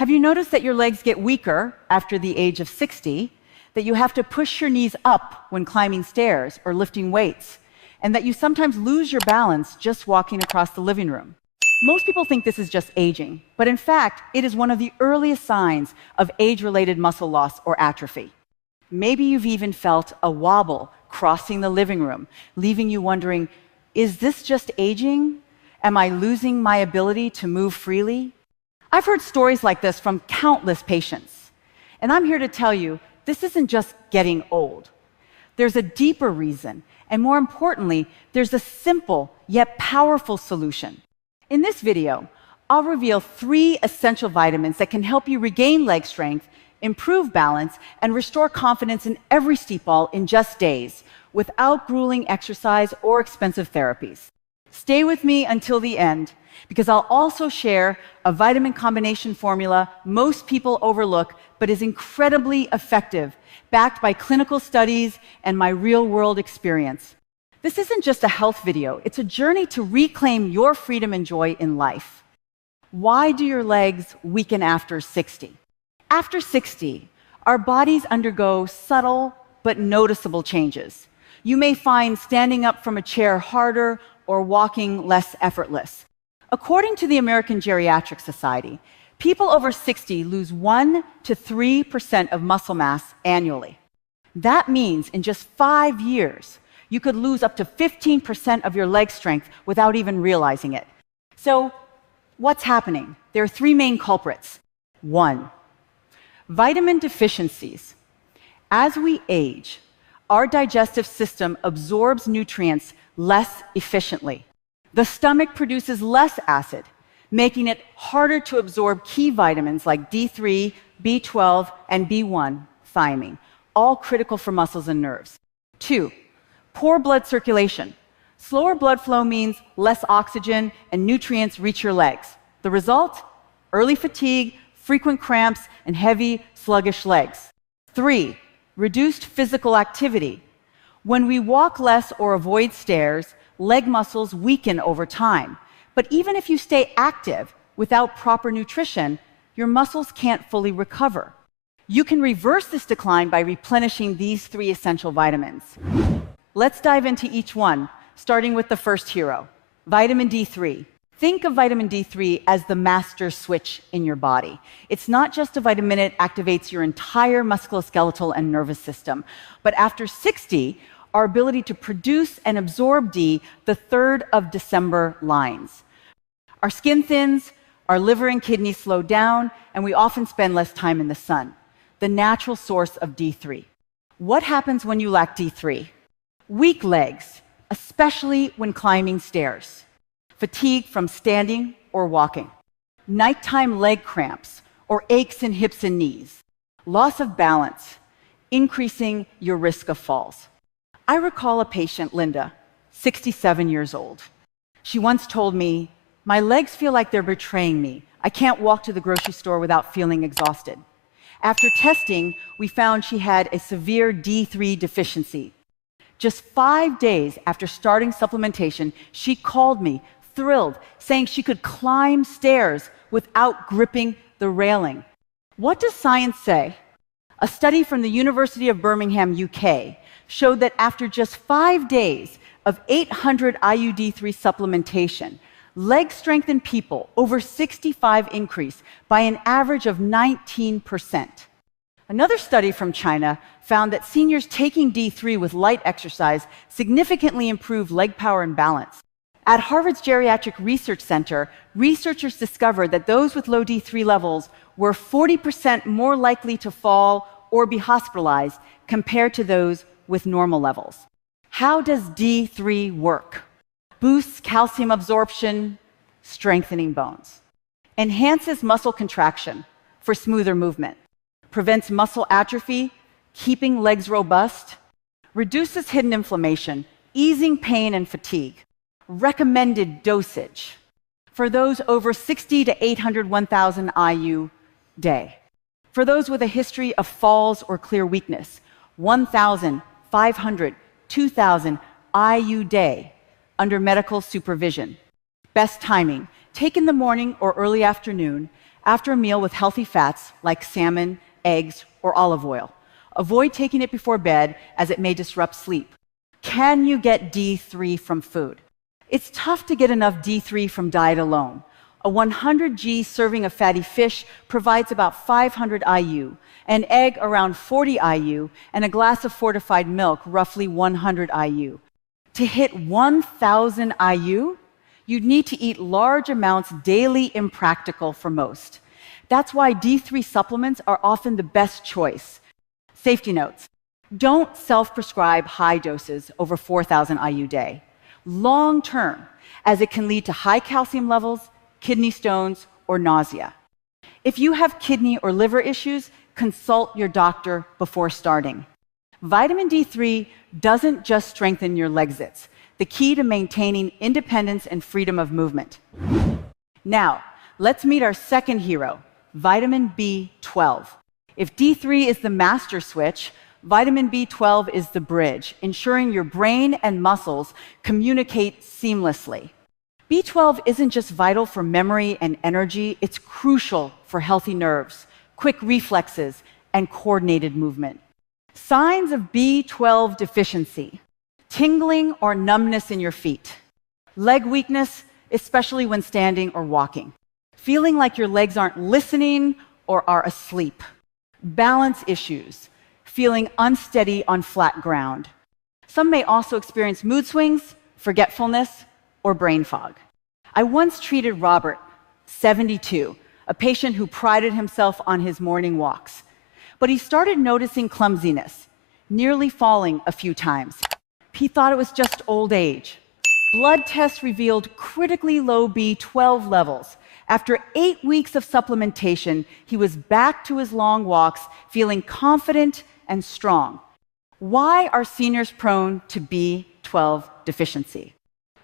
Have you noticed that your legs get weaker after the age of 60, that you have to push your knees up when climbing stairs or lifting weights, and that you sometimes lose your balance just walking across the living room? Most people think this is just aging, but in fact, it is one of the earliest signs of age-related muscle loss or atrophy. Maybe you've even felt a wobble crossing the living room, leaving you wondering, is this just aging? Am I losing my ability to move freely? I've heard stories like this from countless patients, and I'm here to tell you, this isn't just getting old. There's a deeper reason, and more importantly, there's a simple yet powerful solution. In this video, I'll reveal 3 essential vitamins that can help you regain leg strength, improve balance, and restore confidence in every steep wall in just days, without grueling exercise or expensive therapies. Stay with me until the end, because I'll also share a vitamin combination formula most people overlook, but is incredibly effective, backed by clinical studies and my real-world experience. This isn't just a health video, it's a journey to reclaim your freedom and joy in life. Why do your legs weaken after 60? After 60, our bodies undergo subtle but noticeable changes. You may find standing up from a chair harder or walking less effortless. According to the American Geriatric Society, people over 60 lose 1 to 3% of muscle mass annually. That means in just 5 years, you could lose up to 15% of your leg strength without even realizing it. So, what's happening? There are 3 main culprits. 1, vitamin deficiencies. As we age, our digestive system absorbs nutrients less efficiently. The stomach produces less acid, making it harder to absorb key vitamins like D3, B12, and B1, thiamine, all critical for muscles and nerves. 2, poor blood circulation. Slower blood flow means less oxygen and nutrients reach your legs. The result? Early fatigue, frequent cramps, and heavy, sluggish legs. 3, reduced physical activity. When we walk less or avoid stairs, leg muscles weaken over time. But even if you stay active without proper nutrition, your muscles can't fully recover. You can reverse this decline by replenishing these 3 essential vitamins. Let's dive into each one, starting with the first hero, vitamin D3. Think of vitamin D3 as the master switch in your body. It's not just a vitamin, it activates your entire musculoskeletal and nervous system. But after 60, our ability to produce and absorb D, the 3rd of December lines. Our skin thins, our liver and kidneys slow down, and we often spend less time in the sun, the natural source of D3. What happens when you lack D3? Weak legs, especially when climbing stairs. Fatigue from standing or walking. Nighttime leg cramps or aches in hips and knees. Loss of balance, increasing your risk of falls. I recall a patient, Linda, 67 years old. She once told me, "My legs feel like they're betraying me. I can't walk to the grocery store without feeling exhausted." After testing, we found she had a severe D3 deficiency. Just 5 days after starting supplementation, she called me, thrilled, saying she could climb stairs without gripping the railing. What does science say? A study from the University of Birmingham, UK, showed that after just 5 days of 800 IUD3 supplementation, leg strength in people over 65 increased by an average of 19%. Another study from China found that seniors taking D3 with light exercise significantly improved leg power and balance. At Harvard's Geriatric Research Center, researchers discovered that those with low D3 levels were 40% more likely to fall or be hospitalized compared to those with normal levels. How does D3 work? Boosts calcium absorption, strengthening bones. Enhances muscle contraction for smoother movement. Prevents muscle atrophy, keeping legs robust. Reduces hidden inflammation, easing pain and fatigue. Recommended dosage for those over 60 to 800, 1,000 IU day. For those with a history of falls or clear weakness, 1,000, 500, 2,000 IU day under medical supervision. Best timing, take in the morning or early afternoon after a meal with healthy fats like salmon, eggs, or olive oil. Avoid taking it before bed as it may disrupt sleep. Can you get D3 from food? It's tough to get enough D3 from diet alone. A 100 G serving of fatty fish provides about 500 IU, an egg around 40 IU, and a glass of fortified milk roughly 100 IU. To hit 1,000 IU, you'd need to eat large amounts daily, impractical for most. That's why D3 supplements are often the best choice. Safety notes: don't self-prescribe high doses over 4,000 IU day, long term, as it can lead to high calcium levels, kidney stones, or nausea. If you have kidney or liver issues, consult your doctor before starting. Vitamin D3 doesn't just strengthen your legsits, the key to maintaining independence and freedom of movement. Now, let's meet our second hero, vitamin B12. If D3 is the master switch, vitamin B12 is the bridge, ensuring your brain and muscles communicate seamlessly. B12 isn't just vital for memory and energy, it's crucial for healthy nerves, quick reflexes, and coordinated movement. Signs of B12 deficiency: tingling or numbness in your feet, leg weakness, especially when standing or walking, feeling like your legs aren't listening or are asleep, balance issues, feeling unsteady on flat ground. Some may also experience mood swings, forgetfulness, or brain fog. I once treated Robert, 72, a patient who prided himself on his morning walks. But he started noticing clumsiness, nearly falling a few times. He thought it was just old age. Blood tests revealed critically low B12 levels. After 8 weeks of supplementation, he was back to his long walks, feeling confident and strong. Why are seniors prone to B12 deficiency?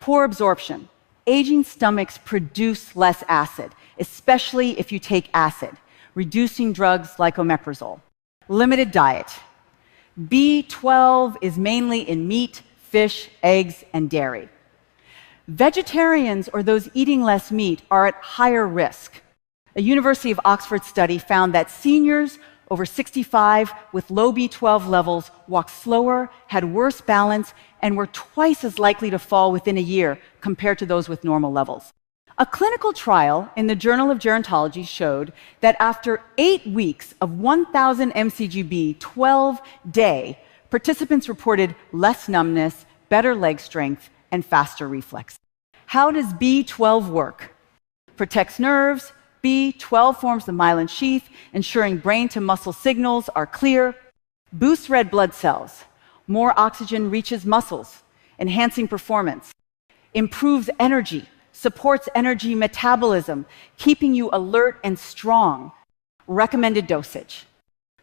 Poor absorption. Aging stomachs produce less acid, especially if you take acid, reducing drugs like omeprazole. Limited diet. B12 is mainly in meat, fish, eggs, and dairy. Vegetarians, or those eating less meat, are at higher risk. A University of Oxford study found that seniors over 65 with low B12 levels walked slower, had worse balance, and were twice as likely to fall within a year compared to those with normal levels. A clinical trial in the Journal of Gerontology showed that after 8 weeks of 1,000 mcg B12 day, participants reported less numbness, better leg strength, and faster reflex. How does B12 work? Protects nerves. B12 forms the myelin sheath, ensuring brain to muscle signals are clear. Boosts red blood cells. More oxygen reaches muscles, enhancing performance. Improves energy. Supports energy metabolism, keeping you alert and strong. Recommended dosage: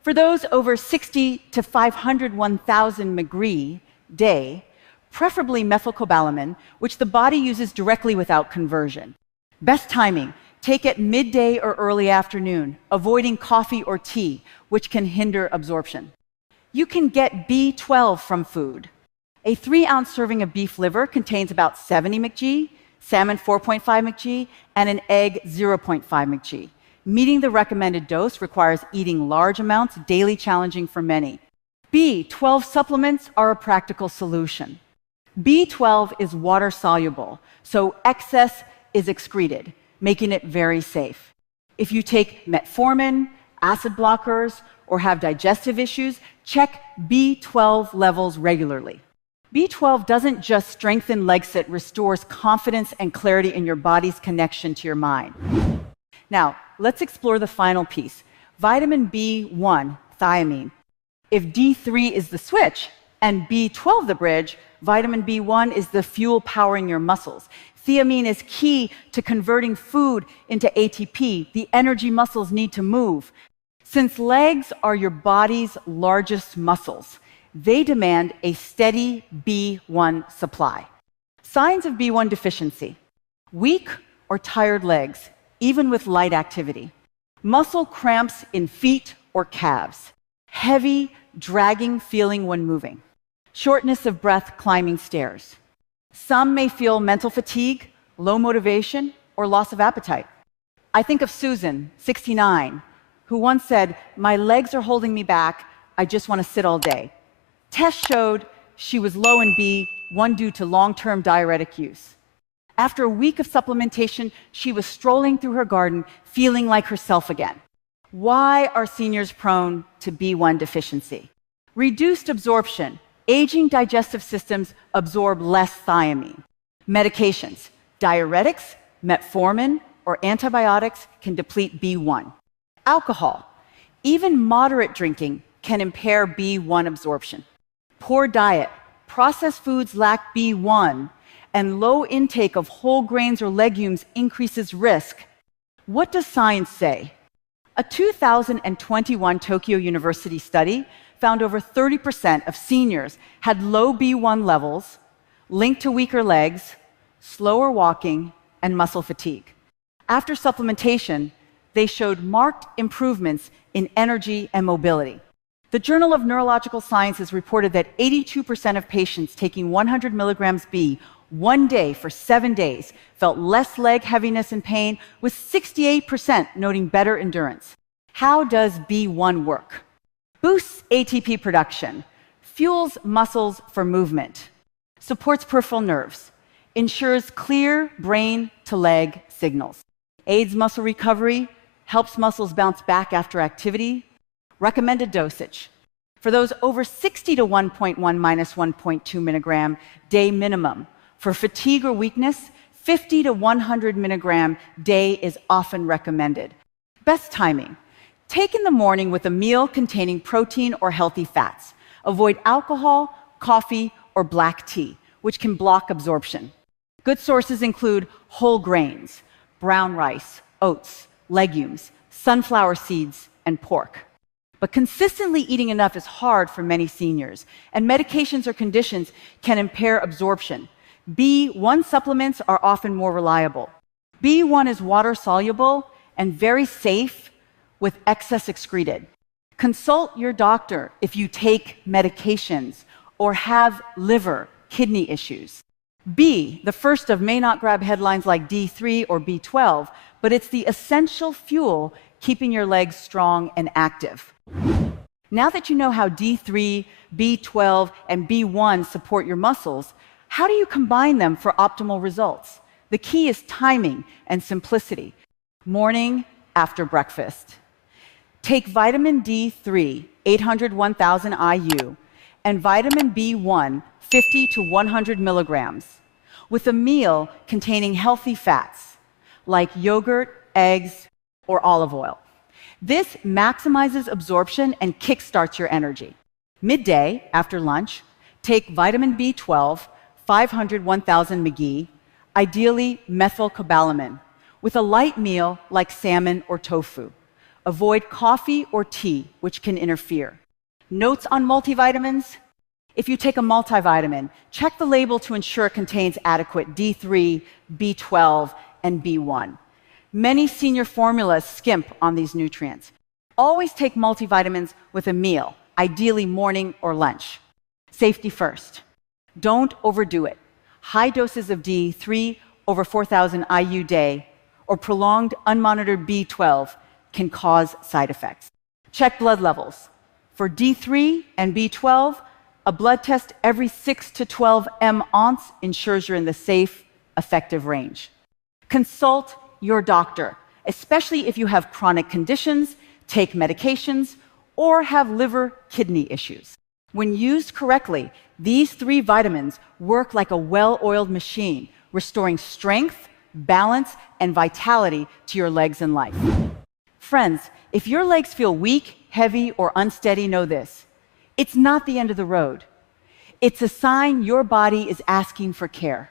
for those over 60 to 501,000 mcg day, preferably methylcobalamin, which the body uses directly without conversion. Best timing: take it midday or early afternoon, avoiding coffee or tea, which can hinder absorption. You can get B12 from food. A 3-ounce serving of beef liver contains about 70 mcg, salmon 4.5 mcg, and an egg 0.5 mcg. Meeting the recommended dose requires eating large amounts, daily challenging for many. B12 supplements are a practical solution. B12 is water soluble, so excess is excreted, making it very safe. If you take metformin, acid blockers, or have digestive issues, check B12 levels regularly. B12 doesn't just strengthen legs, it restores confidence and clarity in your body's connection to your mind. Now, let's explore the final piece, vitamin B1, thiamine. If D3 is the switch and B12 the bridge, vitamin B1 is the fuel powering your muscles. Thiamine is key to converting food into ATP, the energy muscles need to move. Since legs are your body's largest muscles, they demand a steady B1 supply. Signs of B1 deficiency: weak or tired legs, even with light activity. Muscle cramps in feet or calves. Heavy, dragging feeling when moving. Shortness of breath climbing stairs. Some may feel mental fatigue, low motivation, or loss of appetite. I think of Susan, 69, who once said, "My legs are holding me back. I just want to sit all day." Tests showed she was low in B1 due to long-term diuretic use. After a week of supplementation, she was strolling through her garden, feeling like herself again. Why are seniors prone to B1 deficiency? Reduced absorption. Aging digestive systems absorb less thiamine. Medications, diuretics, metformin, or antibiotics can deplete B1. Alcohol. Even moderate drinking can impair B1 absorption. Poor diet. Processed foods lack B1, and low intake of whole grains or legumes increases risk. What does science say? A 2021 Tokyo University study found over 30% of seniors had low B1 levels linked to weaker legs, slower walking, and muscle fatigue. After supplementation, they showed marked improvements in energy and mobility. The Journal of Neurological Sciences reported that 82% of patients taking 100 milligrams B one day for 7 days felt less leg heaviness and pain, with 68% noting better endurance. How does B1 work? Boosts ATP production, fuels muscles for movement, supports peripheral nerves, ensures clear brain to leg signals, aids muscle recovery, helps muscles bounce back after activity. Recommended dosage. For those over 60 to 1.1 minus 1.2 milligram day minimum. For fatigue or weakness, 50 to 100 milligram day is often recommended. Best timing. Take in the morning with a meal containing protein or healthy fats. Avoid alcohol, coffee, or black tea, which can block absorption. Good sources include whole grains, brown rice, oats, legumes, sunflower seeds, and pork. But consistently eating enough is hard for many seniors, and medications or conditions can impair absorption. B1 supplements are often more reliable. B1 is water-soluble and very safe with excess excreted. Consult your doctor if you take medications or have liver, kidney issues. B, the first of, may not grab headlines like D3 or B12, but it's the essential fuel keeping your legs strong and active. Now that you know how D3, B12, and B1 support your muscles, how do you combine them for optimal results? The key is timing and simplicity. Morning after breakfast. Take vitamin D3, 800, 1000 IU, and vitamin B1, 50 to 100 milligrams, with a meal containing healthy fats like yogurt, eggs, or olive oil. This maximizes absorption and kickstarts your energy. Midday, after lunch, take vitamin B12, 500, 1000 mg, ideally methylcobalamin, with a light meal like salmon or tofu. Avoid coffee or tea, which can interfere. Notes on multivitamins? If you take a multivitamin, check the label to ensure it contains adequate D3, B12, and B1. Many senior formulas skimp on these nutrients. Always take multivitamins with a meal, ideally morning or lunch. Safety first. Don't overdo it. High doses of D3 over 4,000 IU day or prolonged unmonitored B12 can cause side effects. Check blood levels. For D3 and B12, a blood test every 6 to 12 m-once ensures you're in the safe, effective range. Consult your doctor, especially if you have chronic conditions, take medications, or have liver, kidney issues. When used correctly, these 3 vitamins work like a well-oiled machine, restoring strength, balance, and vitality to your legs and life. Friends, if your legs feel weak, heavy, or unsteady, know this. It's not the end of the road. It's a sign your body is asking for care.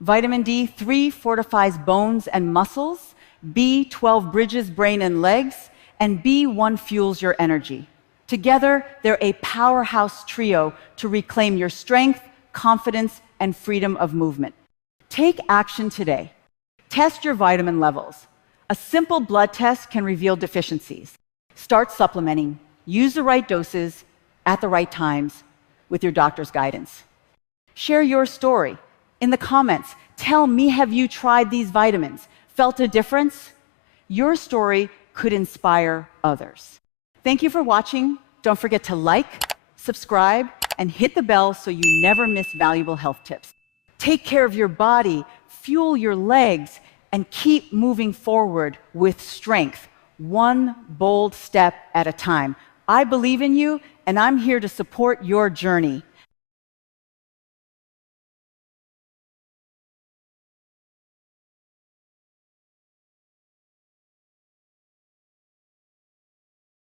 Vitamin D3 fortifies bones and muscles, B12 bridges brain and legs, and B1 fuels your energy. Together, they're a powerhouse trio to reclaim your strength, confidence, and freedom of movement. Take action today. Test your vitamin levels. A simple blood test can reveal deficiencies. Start supplementing. Use the right doses at the right times with your doctor's guidance. Share your story. In the comments, tell me, have you tried these vitamins? Felt a difference? Your story could inspire others. Thank you for watching. Don't forget to like, subscribe, and hit the bell so you never miss valuable health tips. Take care of your body, fuel your legs, and keep moving forward with strength, one bold step at a time. I believe in you, and I'm here to support your journey.